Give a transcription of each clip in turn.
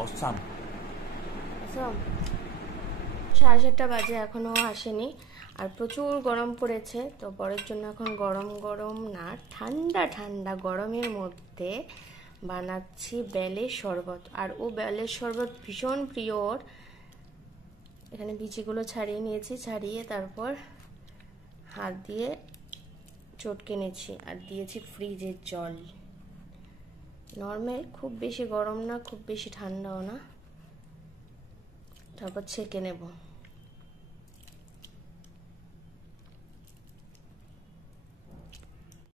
Awesome. সাড়ে 7টা বাজে, এখনো আসেনি আর প্রচুর গরম পড়েছে। তো বরের জন্য এখন গরম গরম না, ঠান্ডা ঠান্ডা গরমের মধ্যে বানাচ্ছি বেলের শরবত। আর ও বেলের শরবত ভীষণ প্রিয় ওর। এখানে বিচিগুলো ছাড়িয়ে নিয়েছি, ছাড়িয়ে তারপর হাত দিয়ে চটকে নিয়েছি আর দিয়েছি ফ্রিজের জল। নর্মাল, খুব বেশি গরম না, খুব বেশি ঠান্ডাও না। তারপর ছেঁকে নেব।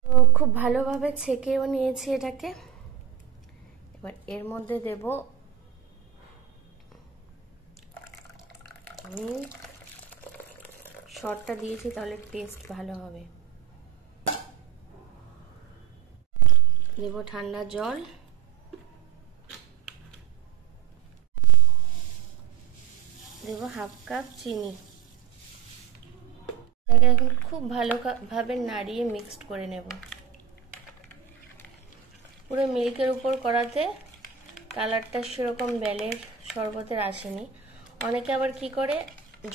তো খুব ভালোভাবে ছেঁকেও নিয়েছি এটাকে। এবার এর মধ্যে দেব মিল্ক। শর্টটা দিয়েছি তাহলে টেস্ট ভালো হবে। দেব ঠান্ডা জল, দেব হাফ কাপ চিনি। এটাকে এখন খুব ভালোভাবে নাড়িয়ে মিক্সড করে নেব। পুরো মিল্কের উপর করাতে কালারটা সেরকম বেলের শরবতের আসেনি। অনেকে আবার কি করে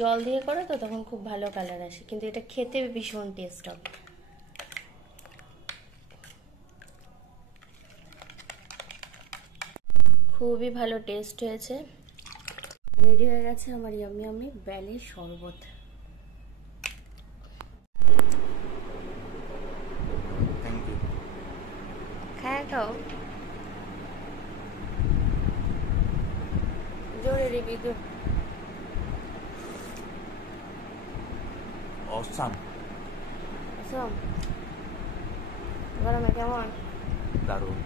জল দিয়ে করে, তো তখন খুব ভালো কালার আসে, কিন্তু এটা খেতে ভীষণ টেস্ট হবে। খুবই ভালো টেস্ট হয়েছে। রেডি হয়ে গেছে আমার ইয়াম্মি ইয়াম্মি বেলের শরবত। Thank you. খাও জোরে রিভিউ। Awesome. গরমে কেমন? দারুণ।